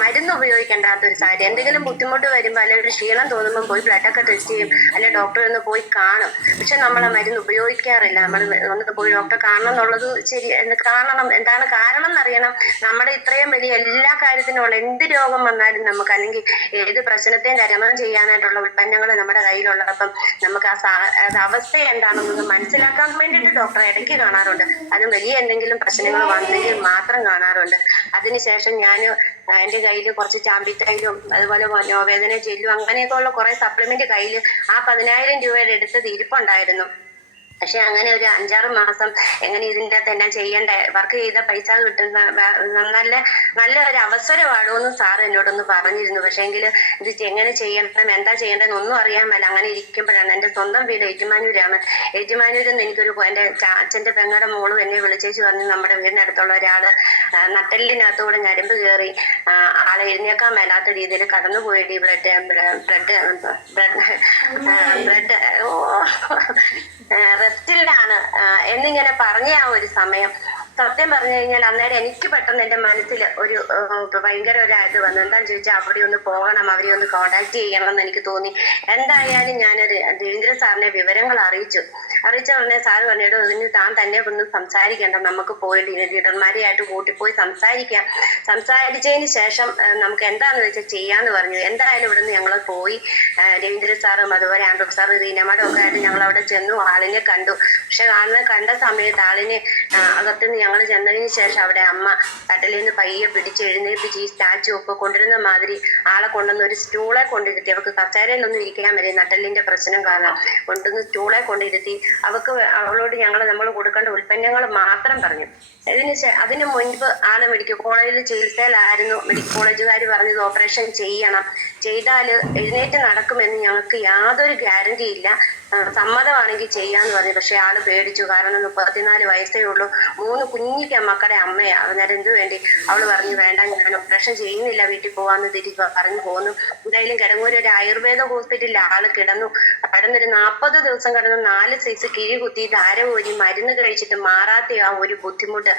മരുന്ന് ഉപയോഗിക്കേണ്ടാത്ത ഒരു സാഹചര്യം. എന്തെങ്കിലും ബുദ്ധിമുട്ട് വരുമ്പോൾ അല്ലെങ്കിൽ ക്ഷീണം തോന്നുമ്പോൾ പോയി ബ്ലഡ് ഒക്കെ ടെസ്റ്റ് ചെയ്യും. അല്ലെങ്കിൽ ഡോക്ടറെ ഒന്ന് പോയി കാണും. പക്ഷെ നമ്മൾ ആ മരുന്ന് ഉപയോഗിക്കാറില്ല. നമ്മൾ ഒന്ന് പോയി ഡോക്ടറെ കാണണം എന്നുള്ളത് ശരി കാണണം എന്താണ് കാരണം എന്നറിയണം. നമ്മുടെ ഇത്രയും വലിയ എല്ലാ കാര്യത്തിനുള്ള എന്ത് രോഗം വന്നാലും നമുക്ക് അല്ലെങ്കിൽ ഏത് പ്രശ്നത്തെയും തരണം ചെയ്യാനായിട്ടുള്ള ഉൽപ്പന്നങ്ങൾ നമ്മുടെ കയ്യിലുള്ളപ്പം നമുക്ക് ആ അവസ്ഥ എന്താണെന്നത് മനസ്സിലാക്കാൻ വേണ്ടിയിട്ട് ഡോക്ടറെ ഇടയ്ക്ക് കാണാറുണ്ട്. അത് വലിയ എന്തെങ്കിലും പ്രശ്നങ്ങൾ വന്നെങ്കിൽ മാത്രം കാണാറുണ്ട്. അതിനുശേഷം ഞാൻ എന്റെ കയ്യിൽ കുറച്ച് ചാമ്പിത്തൈലും അതുപോലെ നോവേദന ജെല്ലും അങ്ങനെയൊക്കെ ഉള്ള കുറെ സപ്ലിമെന്റ് കയ്യിൽ ആ പതിനായിരം രൂപയുടെ എടുത്തത് ഇരിപ്പുണ്ടായിരുന്നു. പക്ഷെ അങ്ങനെ ഒരു അഞ്ചാറ് മാസം എങ്ങനെ ഇതിന്റെ തന്നെ ചെയ്യേണ്ട? വർക്ക് ചെയ്ത പൈസ കിട്ടുന്ന നല്ല നല്ല ഒരു അവസരമാണോ എന്ന് സാർ എന്നോടൊന്ന് പറഞ്ഞിരുന്നു. പക്ഷേങ്കിൽ ഇത് എങ്ങനെ ചെയ്യണം? എന്താ ചെയ്യേണ്ടതെന്ന് ഒന്നും അറിയാൻ മേല. അങ്ങനെ ഇരിക്കുമ്പോഴാണ് എന്റെ സ്വന്തം വീട് ഏറ്റുമാനൂരാണ്. ഏറ്റുമാനൂരിൽ നിന്ന് എനിക്കൊരു എന്റെ അച്ഛന്റെ പെങ്ങളുടെ മോളും എന്നെ വിളിച്ചേച്ച് പറഞ്ഞു നമ്മുടെ വീടിനടുത്തുള്ള ഒരാൾ നട്ടലിനകത്തുകൂടെ ഞരമ്പ് കയറി ആളെ എഴുന്നേക്കാൻ മേലാത്ത രീതിയിൽ കടന്നുപോയിട്ട് ബ്ലഡ് ബ്ലഡ് ബ്ലഡ് ബ്ലഡ് ഓ റെസ്റ്റിലാണ് എന്നിങ്ങനെ പറഞ്ഞ ആ ഒരു സമയം. സത്യം പറഞ്ഞു കഴിഞ്ഞാൽ അന്നേരം എനിക്ക് പെട്ടെന്ന് എന്റെ മനസ്സിൽ ഒരു ഭയങ്കര ഒരു ഇത് വന്നു. എന്താന്ന് ചോദിച്ചാൽ അവിടെ ഒന്ന് പോകണം അവരെ ഒന്ന് കോണ്ടാക്ട് ചെയ്യണം എന്ന് എനിക്ക് തോന്നി. എന്തായാലും ഞാനൊരു രവീന്ദ്ര സാറിനെ വിവരങ്ങൾ അറിയിച്ചു. അറിയിച്ച ഉടനെ സാറ് പറഞ്ഞു ഇനി താൻ തന്നെ ഒന്ന് സംസാരിക്കേണ്ട. നമുക്ക് പോയിട്ട് ലീഡർമാരെയായിട്ട് കൂട്ടിപ്പോയി സംസാരിക്കാം. സംസാരിച്ചതിന് ശേഷം നമുക്ക് എന്താന്ന് വെച്ചാൽ ചെയ്യാന്ന് പറഞ്ഞു. എന്തായാലും ഇവിടുന്ന് ഞങ്ങൾ പോയി. രവീന്ദ്ര സാറും അതുപോലെ ആൻഡ്രോ സാറും റീനമാടും ഒക്കെ ആയിട്ട് ഞങ്ങൾ അവിടെ ചെന്നു. ആളിനെ കണ്ടു. പക്ഷെ ആളിനെ കണ്ട സമയത്ത് ആളിനെ അകത്തുനിന്ന് ഞങ്ങൾ ചെന്നതിന് ശേഷം അവിടെ അമ്മ കട്ടലിൽ നിന്ന് പയ്യെ പിടിച്ച് എഴുന്നേൽപ്പിച്ച് ഈ സ്റ്റാച്ചു ഒക്കെ കൊണ്ടിരുന്ന മാതിരി ആളെ കൊണ്ടുവന്ന് ഒരു സ്റ്റൂളെ കൊണ്ടിരുത്തി. അവർക്ക് കസേരയിലൊന്നും ഇരിക്കാൻ വരെ നട്ടലിന്റെ പ്രശ്നം കാരണം കൊണ്ടുവന്ന് സ്റ്റൂളെ കൊണ്ടിരുത്തി. അവക്ക് അവളോട് ഞങ്ങൾ നമ്മൾ കൊടുക്കേണ്ട ഉൽപ്പന്നങ്ങൾ മാത്രം പറഞ്ഞു. അതിനു അതിന് മുൻപ് ആൾ മെഡിക്കൽ കോളേജിൽ ചികിത്സയിലായിരുന്നു. മെഡിക്കൽ കോളേജുകാർ പറഞ്ഞത് ഓപ്പറേഷൻ ചെയ്യണം. ചെയ്താൽ എഴുന്നേറ്റ് നടക്കുമെന്ന് ഞങ്ങൾക്ക് യാതൊരു ഗ്യാരണ്ടി ഇല്ല. സമ്മതമാണെങ്കിൽ ചെയ്യാന്ന് പറഞ്ഞു. പക്ഷെ ആൾ പേടിച്ചു. കാരണം മുപ്പത്തിനാല് വയസ്സേ ഉള്ളൂ. മൂന്ന് കുഞ്ഞിക്ക മക്കളുടെ അമ്മയാ. അന്നേരം എന്ത് വേണ്ടി? അവൾ പറഞ്ഞു വേണ്ട ഞാൻ ഓപ്പറേഷൻ ചെയ്യുന്നില്ല. വീട്ടിൽ പോവാന്ന് തിരിച്ച് പറഞ്ഞു പോന്നു. എന്തായാലും കിടങ്ങൂര് ഒരു ആയുർവേദ ഹോസ്പിറ്റലിൽ ആൾ കിടന്നു. കിടന്നൊരു നാൽപ്പത് ദിവസം കടന്ന് നാല് സൈസ് കിഴി കുത്തി ധാരവൂരി മരുന്ന് കഴിച്ചിട്ട് മാറാത്ത ആ ഒരു ബുദ്ധിമുട്ട്.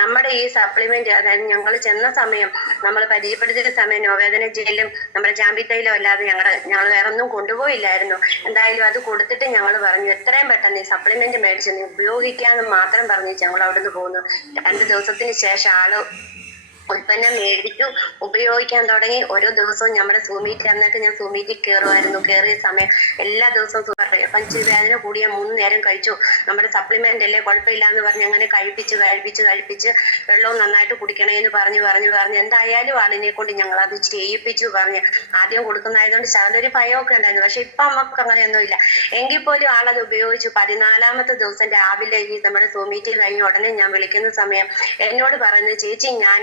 നമ്മുടെ ഈ സപ്ലിമെന്റ് അതായത് ഞങ്ങൾ ചെന്ന സമയം നമ്മൾ പരിചയപ്പെടുത്തിയ സമയം നോവേദന ജയിലും നമ്മുടെ ചാമ്പിത്തൈലോ അല്ലാതെ ഞങ്ങളുടെ ഞങ്ങൾ വേറെ ഒന്നും കൊണ്ടുപോയില്ലായിരുന്നു. എന്തായാലും അത് കൊടുത്തിട്ട് ഞങ്ങൾ പറഞ്ഞു എത്രയും പെട്ടെന്ന് ഈ സപ്ലിമെന്റ് മേടിച്ച് ഉപയോഗിക്കാമെന്ന് മാത്രം പറഞ്ഞു ഞങ്ങൾ അവിടുന്ന് പോകുന്നു രണ്ട് ദിവസത്തിന് ശേഷം ആൾ ഉൽപ്പന്നം മേടിച്ചു. ഉപയോഗിക്കാൻ തുടങ്ങി. ഓരോ ദിവസവും നമ്മുടെ സൂമീറ്റ് അന്നൊക്കെ ഞാൻ സൂമീറ്റിൽ കയറുമായിരുന്നു കയറിയ സമയം എല്ലാ ദിവസവും സുഖം പഞ്ചവേദന കൂടിയ മൂന്ന് നേരം കഴിച്ചു. നമ്മുടെ സപ്ലിമെന്റ് അല്ലേ കുഴപ്പമില്ല എന്ന് പറഞ്ഞ് അങ്ങനെ കഴിപ്പിച്ച് കഴിപ്പിച്ച് കഴിപ്പിച്ച് വെള്ളവും നന്നായിട്ട് കുടിക്കണേ എന്ന് പറഞ്ഞു പറഞ്ഞു പറഞ്ഞു എന്തായാലും ആളിനെ കൊണ്ട് ഞങ്ങൾ അത് ചെയ്യിപ്പിച്ചു പറഞ്ഞു ആദ്യം കൊടുക്കുന്നതായതുകൊണ്ട് ശാന്തൊരു ഭയമൊക്കെ ഉണ്ടായിരുന്നു. പക്ഷെ ഇപ്പൊ നമുക്ക് അങ്ങനെയൊന്നും ഇല്ല. എങ്കിൽ പോലും ആളത് ഉപയോഗിച്ചു പതിനാലാമത്തെ ദിവസം രാവിലെ ഈ നമ്മുടെ സൂമീറ്റിൽ കഴിഞ്ഞ ഉടനെ ഞാൻ വിളിക്കുന്ന സമയം എന്നോട് പറയുന്നത് ചേച്ചി ഞാൻ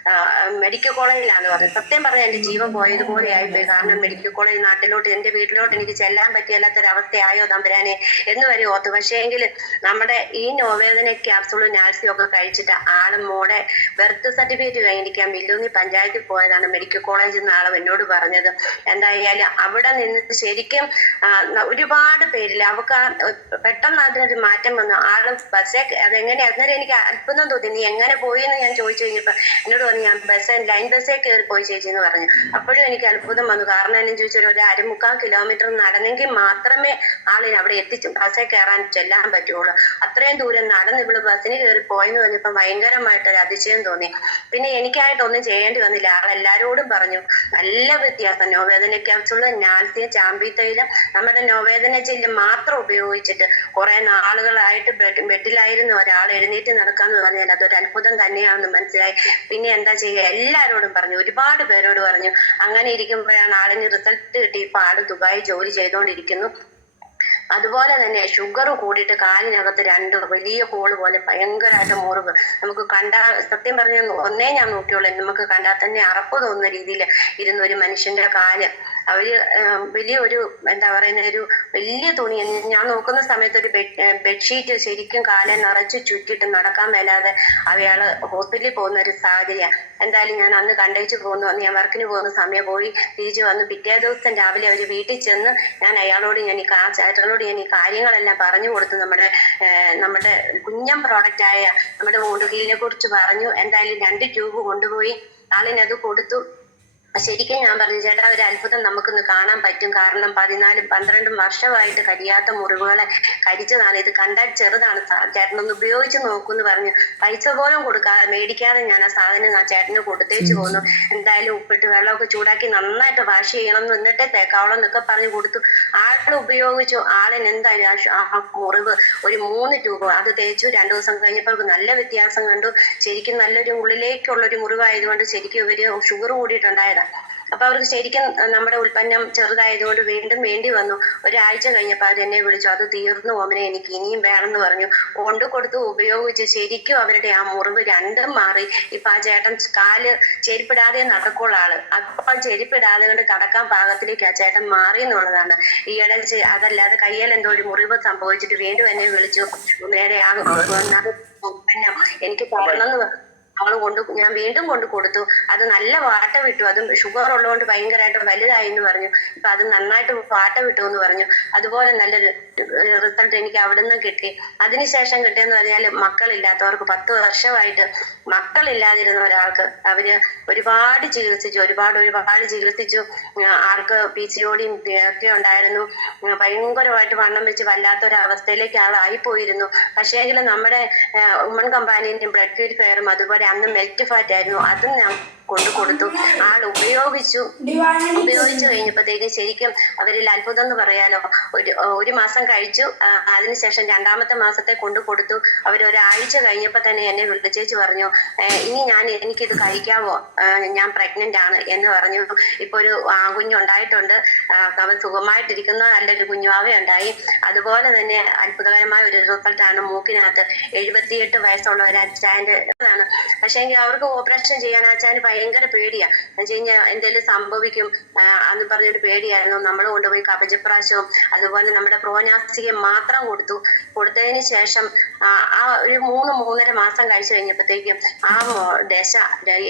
മെഡിക്കൽ കോളേജിലാണ് പറഞ്ഞത് സത്യം പറഞ്ഞാൽ എന്റെ ജീവൻ പോയതുപോലെ ആയിപ്പോയി കാരണം മെഡിക്കൽ കോളേജ് നാട്ടിലോട്ട് എന്റെ വീട്ടിലോട്ട് എനിക്ക് ചെല്ലാൻ പറ്റിയല്ലാത്തൊരവസ്ഥയായോ തമ്പുരാനെ എന്ന് വരെ ഓർത്തു. പക്ഷേ എങ്കിൽ നമ്മുടെ ഈ നോവേദന ക്യാപ്സൂളും നാൽസിയും ഒക്കെ കഴിച്ചിട്ട് ആളും മോടെ ബർത്ത് സർട്ടിഫിക്കറ്റ് കഴിഞ്ഞിരിക്കാൻ മില്ലൂന്നി പഞ്ചായത്തിൽ പോയതാണ് മെഡിക്കൽ കോളേജിൽ നിന്ന് ആളും എന്നോട് പറഞ്ഞത്. എന്തായാലും അവിടെ നിന്ന് ശരിക്കും ഒരുപാട് പേരിൽ അവക്ക് പെട്ടെന്ന് അതിനൊരു മാറ്റം വന്നു. ആൾ പക്ഷേ അതെങ്ങനെ അന്നേരം എനിക്ക് അത്ഭുതം തോന്നി. നീ എങ്ങനെ പോയി എന്ന് ഞാൻ ചോദിച്ചു കഴിഞ്ഞപ്പോ എന്നോട് പറഞ്ഞു ഞാൻ ബസ് ലൈൻ ബസ്സേ കയറി പോയി ചേച്ചി എന്ന് പറഞ്ഞു. അപ്പോഴും എനിക്ക് അത്ഭുതം വന്നു. കാരണം എന്നു ചോദിച്ചാൽ ഒരു അരമുക്കാൽ കിലോമീറ്റർ നടന്നെങ്കിൽ മാത്രമേ ആളിന് അവിടെ എത്തിച്ചു. ബസ്സേ കയറാൻ ചെല്ലാൻ പറ്റുള്ളൂ. അത്രയും ദൂരം നടന്ന് ഇവൾ ബസ്സിന് കയറി പോയെന്ന് പറഞ്ഞപ്പോ ഭയങ്കരമായിട്ടൊരു അതിശയം തോന്നി. പിന്നെ എനിക്കായിട്ട് ഒന്നും ചെയ്യേണ്ടി വന്നില്ല. ആളെല്ലാരോടും പറഞ്ഞു നല്ല വ്യത്യാസം. നോവേദന ക്യാപ്സുൾ ചാമ്പി തൈലം നമ്മുടെ നോവേദന ചെല്ല് മാത്രം ഉപയോഗിച്ചിട്ട് കുറെ നാളുകളായിട്ട് ബെഡ് ബെഡിലായിരുന്നു ഒരാൾ എഴുന്നേറ്റ് നടക്കാന്ന് പറഞ്ഞാൽ അതൊരു അത്ഭുതം തന്നെയാണെന്ന് മനസ്സിലായി. പിന്നെ എന്താ ചെയ്യുക എല്ലാരോടും പറഞ്ഞു. ഒരുപാട് പേരോട് പറഞ്ഞു. അങ്ങനെ ഇരിക്കുമ്പോഴാണ് ആളിന് റിസൾട്ട് കിട്ടി. ഇപ്പൊ ആൾ ദുബായി ജോലി ചെയ്തുകൊണ്ടിരിക്കുന്നു അതുപോലെ തന്നെ ഷുഗർ കൂടിയിട്ട് കാലിനകത്ത് രണ്ട് വലിയ ഹോൾ പോലെ ഭയങ്കരമായിട്ട് മുറിവ്. നമുക്ക് കണ്ടാ സത്യം പറഞ്ഞാൽ ഒന്നേ ഞാൻ നോക്കിയുള്ളൂ. നമുക്ക് കണ്ടാൽ തന്നെ അറപ്പ് തോന്നുന്ന രീതിയിൽ ഇരുന്ന ഒരു മനുഷ്യന്റെ കാൽ. അവർ ആം, വലിയ ഒരു എന്താ പറയുന്ന ഒരു വലിയ തുണി. ഞാൻ നോക്കുന്ന സമയത്ത് ഒരു ബെഡ്ഷീറ്റ് ശരിക്കും കാലെ നിറച്ച് ചുറ്റിട്ട് നടക്കാൻ മേലാതെ അയാൾ ഹോസ്പിറ്റലിൽ പോകുന്ന ഒരു സാഹചര്യം. എന്തായാലും ഞാൻ അന്ന് കണ്ടേച്ച് പോകുന്നു അന്ന് ഞാൻ വർക്കിന് പോകുന്ന സമയം പോയി തിരിച്ചു വന്നു പിറ്റേ ദിവസം രാവിലെ അവർ വീട്ടിൽ ചെന്ന് ഞാൻ അയാളോട് ഞാൻ ഈ കാ ചേട്ടനോട് ഞാൻ ഈ കാര്യങ്ങളെല്ലാം പറഞ്ഞു കൊടുത്ത് നമ്മുടെ നമ്മുടെ കുഞ്ഞം പ്രോഡക്റ്റ് ആയ നമ്മുടെ മുടുകീലിനെ കുറിച്ച് പറഞ്ഞു. എന്തായാലും രണ്ട് ട്യൂബ് കൊണ്ടുപോയി. ആളിനത് കൊടുത്തു. ശരിക്കും ഞാൻ പറഞ്ഞു ചേട്ടാ ഒരു അത്ഭുതം നമുക്കൊന്ന് കാണാൻ പറ്റും. കാരണം പതിനാലും പന്ത്രണ്ടും വർഷമായിട്ട് കരിയാത്ത മുറിവുകളെ കരിച്ചതാണ് ഇത് കണ്ടാൽ ചെറുതാണ്. ചേട്ടൻ ചേട്ടനൊന്ന് ഉപയോഗിച്ച് നോക്കൂന്ന് പറഞ്ഞു. പൈസ പോലും കൊടുക്കാതെ മേടിക്കാതെ ഞാൻ ആ സാധനം ആ ചേട്ടന് കൊടുത്തേച്ച് പോന്നു. എന്തായാലും ഉപ്പിട്ട് വെള്ളമൊക്കെ ചൂടാക്കി നന്നായിട്ട് വാഷ് ചെയ്യണം എന്ന് എന്നിട്ടേ തേക്കാവളം എന്നൊക്കെ പറഞ്ഞു കൊടുത്തു. ആൾ ഉപയോഗിച്ചു. ആളിന് എന്തായാലും ആ മുറിവ് ഒരു മൂന്ന് രൂപ. അത് തേച്ചു. രണ്ടു ദിവസം കഴിഞ്ഞപ്പോൾ നല്ല വ്യത്യാസം കണ്ടു. ശരിക്കും നല്ലൊരു ഉള്ളിലേക്കുള്ള ഒരു മുറിവായതുകൊണ്ട് ശരിക്കും ഇവർ ഷുഗർ കൂടിയിട്ടുണ്ടായതാ. അപ്പൊ അവർക്ക് ശരിക്കും നമ്മുടെ ഉൽപ്പന്നം ചെറുതായതുകൊണ്ട് വീണ്ടും വേണ്ടി വന്നു. ഒരാഴ്ച കഴിഞ്ഞപ്പോൾ അവർ എന്നെ വിളിച്ചു. അത് തീർന്നു ഓമനെ എനിക്ക് ഇനിയും വേണമെന്ന് പറഞ്ഞു. കൊണ്ടു കൊടുത്ത് ഉപയോഗിച്ച് ശരിക്കും അവരുടെ ആ മുറിവ് രണ്ടും മാറി. ഇപ്പൊ ആ ചേട്ടൻ കാൽ ചെരിപ്പിടാതെ നടക്കുള്ള ആൾ. അപ്പോൾ ചെരിപ്പിടാതെ കൊണ്ട് കടക്കാൻ പാകത്തിലേക്ക് ആ ചേട്ടൻ മാറി എന്നുള്ളതാണ്. ഈയിടെ അതല്ലാതെ കയ്യിൽ എന്തോ ഒരു മുറിവ് സംഭവിച്ചിട്ട് വീണ്ടും എന്നെ വിളിച്ചു. നേരെ ആ ഉൽപ്പന്നം എനിക്ക് തരണം എന്ന് അവൾ കൊണ്ട് ഞാൻ വീണ്ടും കൊണ്ട് കൊടുത്തു. അത് നല്ല വാട്ട വിട്ടു. അതും ഷുഗർ ഉള്ളതുകൊണ്ട് ഭയങ്കരമായിട്ട് വലുതായി എന്ന് പറഞ്ഞു. ഇപ്പൊ അത് നന്നായിട്ട് വാട്ട വിട്ടു എന്ന് പറഞ്ഞു. അതുപോലെ നല്ല റിസൾട്ട് എനിക്ക് അവിടെ നിന്ന് കിട്ടി അതിനുശേഷം കിട്ടിയെന്ന് പറഞ്ഞാൽ മക്കളില്ലാത്തവർക്ക് പത്ത് വർഷമായിട്ട് മക്കളില്ലാതിരുന്ന ഒരാൾക്ക് അവർ ഒരുപാട് ചികിത്സിച്ചു. ഒരുപാട് ഒരുപാട് ചികിത്സിച്ചു. ആൾക്ക് പി സി ഓടിയും ഒക്കെ ഉണ്ടായിരുന്നു. ഭയങ്കരമായിട്ട് വണ്ണം വെച്ച് വല്ലാത്ത ഒരു അവസ്ഥയിലേക്ക് ആളായി പോയിരുന്നു. പക്ഷേങ്കിൽ നമ്മുടെ ഉമ്മൻ കമ്പാനിന്റെയും ബ്ലഡ് ക്യൂരിഫയറും അതുപോലെ അന്ന് മെൽറ്റ് ഫാറ്റ് ആയിരുന്നു. അതും ഞാൻ കൊണ്ടു കൊടുത്തു. ആൾ ഉപയോഗിച്ചു. ഉപയോഗിച്ചു കഴിഞ്ഞപ്പോഴത്തേക്ക് ശരിക്കും അവരിൽ അത്ഭുതം എന്ന് പറയാനോ ഒരു ഒരു മാസം കഴിച്ചു. അതിനുശേഷം രണ്ടാമത്തെ മാസത്തെ കൊണ്ടു കൊടുത്തു. അവർ ഒരാഴ്ച കഴിഞ്ഞപ്പോൾ തന്നെ എന്നെ വിളിച്ചേച്ച് പറഞ്ഞു ഇനി ഞാൻ എനിക്കിത് കഴിക്കാവോ? ഞാൻ പ്രഗ്നന്റ് ആണ് എന്ന് പറഞ്ഞു. ഇപ്പൊ ഒരു ആ കുഞ്ഞുണ്ടായിട്ടുണ്ട്. അവൻ സുഖമായിട്ടിരിക്കുന്ന. നല്ലൊരു കുഞ്ഞുവാവ ഉണ്ടായി അതുപോലെ തന്നെ അത്ഭുതകരമായ ഒരു റിസൾട്ടാണ് മൂക്കിനകത്ത്. എഴുപത്തിയെട്ട് വയസ്സുള്ള ഒരു അച്ചാന്റെ ആണ്. പക്ഷേ അവർക്ക് ഓപ്പറേഷൻ ചെയ്യാൻ അച്ചാന് ഭയങ്കര പേടിയാ. എന്ന് വെച്ച് കഴിഞ്ഞാൽ എന്തെങ്കിലും സംഭവിക്കും എന്ന് പറഞ്ഞൊരു പേടിയായിരുന്നു. നമ്മൾ കൊണ്ടുപോയി കപജപ്രാശവും അതുപോലെ നമ്മുടെ പ്രോനാസികം മാത്രം കൊടുത്തു. കൊടുത്തതിന് ശേഷം ആ, ഒരു മൂന്ന് മൂന്നര മാസം കഴിച്ചു കഴിഞ്ഞപ്പോഴത്തേക്കും ആ ദശ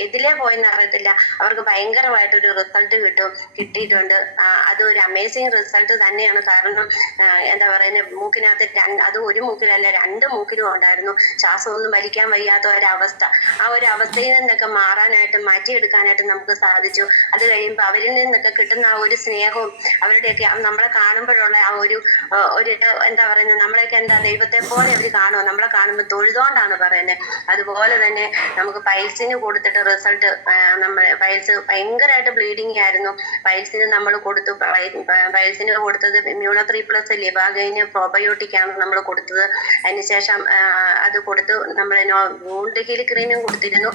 എതിലേ പോയെന്ന് അറിയത്തില്ല. അവർക്ക് ഭയങ്കരമായിട്ടൊരു റിസൾട്ട് കിട്ടും കിട്ടിയിട്ടുണ്ട്. അത് ഒരു അമേസിങ് റിസൾട്ട് തന്നെയാണ്. കാരണം എന്താ പറയുന്നത് മൂക്കിനകത്ത് അത് ഒരു മൂക്കിലല്ല രണ്ട് മൂക്കിലും ഉണ്ടായിരുന്നു. ശ്വാസം ഒന്നും വലിക്കാൻ വയ്യാത്ത ഒരവസ്ഥ. ആ ഒരു അവസ്ഥയിൽ നിന്നൊക്കെ മാറാനായിട്ട് മാറ്റിയെടുക്കാനായിട്ട് നമുക്ക് സാധിച്ചു. അത് കഴിയുമ്പോൾ അവരിൽ നിന്നൊക്കെ കിട്ടുന്ന ആ ഒരു സ്നേഹവും അവരുടെയൊക്കെ നമ്മളെ കാണുമ്പോഴുള്ള ആ ഒരു ഒരു എന്താ പറയുന്നത് നമ്മളെയൊക്കെ എന്താ ദൈവത്തെ പോലെ അവർ കാണുമോ നമ്മളെ കാണുമ്പോൾ തൊഴുതോണ്ടാണ് പറയുന്നത് അതുപോലെ തന്നെ നമുക്ക് പൈൽസിന് കൊടുത്തിട്ട് റിസൾട്ട് നമ്മൾ പൈൽസ് ഭയങ്കരമായിട്ട് ബ്ലീഡിങ് ആയിരുന്നു. പൈൽസിന് നമ്മൾ കൊടുത്തു. പൈൽസിന് കൊടുത്തത് ഇമ്മ്യൂണോ ത്രീ പ്ലസ് ലിബാഗൈന് പ്രോബയോട്ടിക് ആണ് നമ്മൾ കൊടുത്തത്. അതിനുശേഷം അത് കൊടുത്തു. നമ്മൾ വൂണ്ട് ഹീൽ ക്രീമും കൊടുത്തിരുന്നു.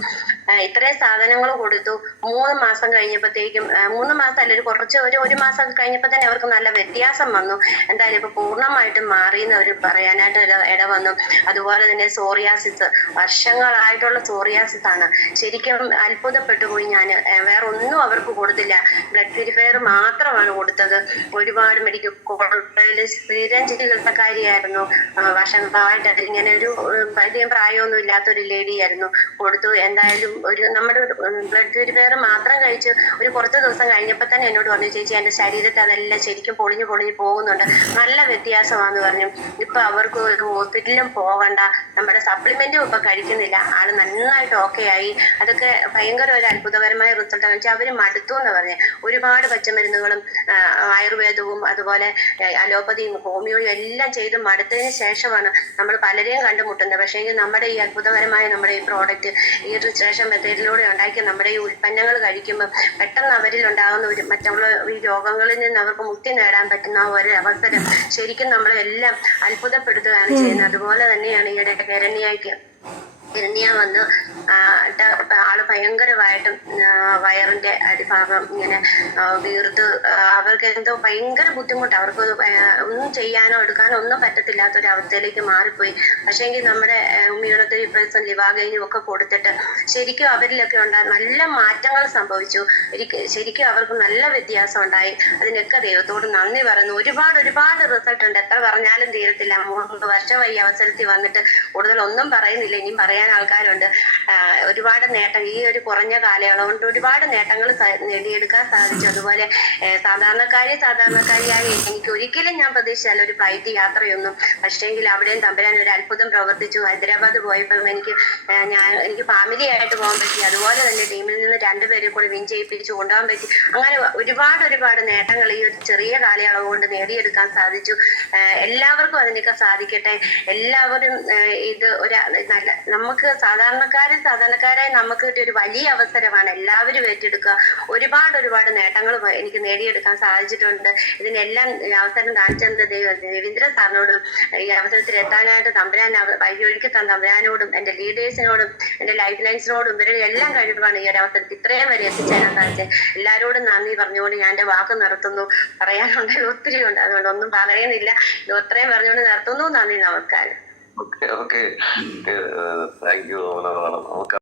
ഇത്രയും സാധനങ്ങൾ കൊടുത്തു. മൂന്ന് മാസം കഴിഞ്ഞപ്പോഴത്തേക്കും മൂന്ന് മാസം അല്ല ഒരു കുറച്ച് ഒരു ഒരു മാസം കഴിഞ്ഞപ്പോൾ തന്നെ അവർക്ക് നല്ല വ്യത്യാസം വന്നു. എന്തായാലും ഇപ്പൊ പൂർണമായിട്ടും മാറി എന്ന് അവർ പറയാനായിട്ട് ഒരു ഇട വന്നു. അതുപോലെ തന്നെ സോറിയാസിസ് വർഷങ്ങളായിട്ടുള്ള സോറിയാസിസ് ആണ്. ശരിക്കും അത്ഭുതപ്പെട്ടു പോയി ഞാൻ. വേറെ ഒന്നും അവർക്ക് കൊടുത്തില്ല. ബ്ലഡ് പ്യൂരിഫയർ മാത്രമാണ് കൊടുത്തത്. ഒരുപാട് മെഡിക്കൽ കോളേജിൽ സ്ഥിരം ചികിത്സക്കാരിയായിരുന്നു വർഷങ്ങളായിട്ട് അതിങ്ങനെ ഒരു അധികം പ്രായമൊന്നും ഇല്ലാത്ത ഒരു ലേഡി ആയിരുന്നു. കൊടുത്തു. എന്തായാലും ഒരു നമ്മുടെ ബ്ലഡ് പ്യൂരിഫയർ മാത്രം കഴിച്ച് ഒരു കുറച്ച് ദിവസം കഴിഞ്ഞപ്പോൾ തന്നെ എന്നോട് പറഞ്ഞു ചേച്ചി എന്റെ ശരീരത്തെ അതെല്ലാം ശരിക്കും പൊളിഞ്ഞു പൊളിഞ്ഞു പോകുന്നുണ്ട്. നല്ല വ്യത്യാസമാണെന്ന് പറഞ്ഞു. ഇപ്പൊ അവർക്ക് ഒരു ഹോസ്പിറ്റലിലും പോകണ്ട. നമ്മുടെ സപ്ലിമെന്റും ഇപ്പൊ കഴിക്കുന്നില്ല. ആൾ നന്നായിട്ട് ഓക്കെ ആയി. അതൊക്കെ ഭയങ്കര ഒരു അത്ഭുതകരമായ റിസൾട്ടാണ് വെച്ചാൽ അവർ മടുത്തു എന്ന് പറഞ്ഞു. ഒരുപാട് പച്ചമരുന്നുകളും ആയുർവേദവും അതുപോലെ അലോപ്പതിയും ഹോമിയോയും എല്ലാം ചെയ്ത് മടുത്തതിന് ശേഷമാണ് നമ്മൾ പലരെയും കണ്ടുമുട്ടുന്നത്. പക്ഷേ നമ്മുടെ ഈ അത്ഭുതകരമായ നമ്മുടെ ഈ പ്രോഡക്റ്റ് ഈ രജിസ്ട്രേഷൻ മെത്തേഡിലൂടെ ഉണ്ടാക്കിയ നമ്മുടെ ഈ ഉൽപ്പന്നങ്ങൾ കഴിക്കുമ്പോൾ പെട്ടെന്ന് അവരിൽ ഉണ്ടാകുന്ന ഒരു മറ്റുള്ള ഈ രോഗങ്ങളിൽ നിന്ന് അവർക്ക് മുക്തി നേടാൻ പറ്റുന്ന ഒരു അവസരം ശരിക്കും നമ്മളെല്ലാം അത്ഭുതപ്പെടുത്തുകയാണ് ചെയ്യുന്നത്. അതുപോലെ തന്നെയാണ് ഈയിടെ കരണിയായിട്ട് ഹിരണ്യ വന്ന് ആൾ ഭയങ്കരമായിട്ടും വയറിന്റെ അടിഭാഗം ഇങ്ങനെ വീർത്ത് അവർക്ക് എന്തോ ഭയങ്കര ബുദ്ധിമുട്ട്. അവർക്ക് ഒന്നും ചെയ്യാനോ എടുക്കാനോ ഒന്നും പറ്റത്തില്ലാത്ത ഒരു അവസ്ഥയിലേക്ക് മാറിപ്പോയി. പക്ഷേങ്കിൽ നമ്മുടെ ഇമ്മ്യൂണത്തി പ്ലസും ലിവാഗൈനും ഒക്കെ കൊടുത്തിട്ട് ശരിക്കും അവരിലൊക്കെ ഉണ്ടായ നല്ല മാറ്റങ്ങൾ സംഭവിച്ചു. ശരിക്കും അവർക്ക് നല്ല വ്യത്യാസം ഉണ്ടായി. അതിനൊക്കെ ദൈവത്തോട് നന്ദി പറയുന്നു. ഒരുപാട് ഒരുപാട് റിസൾട്ട് ഉണ്ട്. എത്ര പറഞ്ഞാലും തീരത്തില്ല. മൂന്ന് വർഷമായി അവസരത്തിൽ വന്നിട്ട് കൂടുതൽ ഒന്നും പറയുന്നില്ല. ഇനിയും പറയാൻ ആൾക്കാരുണ്ട്. ഒരുപാട് നേട്ടം ഈ ഒരു കുറഞ്ഞ കാലയളവ് കൊണ്ട് ഒരുപാട് നേട്ടങ്ങൾ നേടിയെടുക്കാൻ സാധിച്ചു. അതുപോലെ സാധാരണക്കാരി സാധാരണക്കാരിയായി എനിക്ക് ഒരിക്കലും ഞാൻ പ്രതീക്ഷിച്ചല്ല ഒരു ഫ്ലൈറ്റ് യാത്രയൊന്നും. പക്ഷേങ്കിൽ അവിടെയും തമ്പുരാൻ ഒരു അത്ഭുതം പ്രവർത്തിച്ചു. ഹൈദരാബാദ് പോയപ്പോൾ എനിക്ക് ഞാൻ എനിക്ക് ഫാമിലി ആയിട്ട് പോകാൻ പറ്റി. അതുപോലെ തന്നെ ടീമിൽ നിന്ന് രണ്ടുപേരെ കൂടി വിൻ ചെയ്യിപ്പിച്ചു കൊണ്ടുപോകാൻ പറ്റി. അങ്ങനെ ഒരുപാട് ഒരുപാട് നേട്ടങ്ങൾ ഈ ഒരു ചെറിയ കാലയളവ് കൊണ്ട് നേടിയെടുക്കാൻ സാധിച്ചു. എല്ലാവർക്കും അതിനൊക്കെ സാധിക്കട്ടെ. എല്ലാവരും ഇത് ഒരു നല്ല നമുക്ക് സാധാരണക്കാരൻ സാധാരണക്കാരായി നമുക്ക് കിട്ടിയ ഒരു വലിയ അവസരമാണ് എല്ലാവരും ഏറ്റെടുക്കുക. ഒരുപാട് ഒരുപാട് നേട്ടങ്ങൾ എനിക്ക് നേടിയെടുക്കാൻ സാധിച്ചിട്ടുണ്ട്. ഇതിനെല്ലാം അവസരം കാണിച്ചത് രവീന്ദ്ര സാറിനോടും ഈ അവസരത്തിൽ എത്താനായിട്ട് തമ്പുരാൻ വഴിയൊഴുക്കി തന്ന തമ്പുരാനോടും എന്റെ ലീഡേഴ്സിനോടും എന്റെ ലൈഫ് ലൈൻസിനോടും ഇവരുടെ എല്ലാം കഴിവാണ് ഈ ഒരു അവസരത്തിൽ ഇത്രയും വരെ എത്തിച്ചേരാൻ സാധിച്ചത് എല്ലാവരോടും നന്ദി പറഞ്ഞുകൊണ്ട് ഞാൻ എന്റെ വാക്ക് നിർത്തുന്നു. പറയാനുണ്ടെങ്കിൽ ഒത്തിരി ഉണ്ട് അതുകൊണ്ട് ഒന്നും പറയുന്നില്ല. ഇത് അത്രയും പറഞ്ഞുകൊണ്ട് നിർത്തുന്നു. നന്ദി നമസ്കാരം. ഓക്കെ ഓക്കെ താങ്ക് യു നമുക്ക്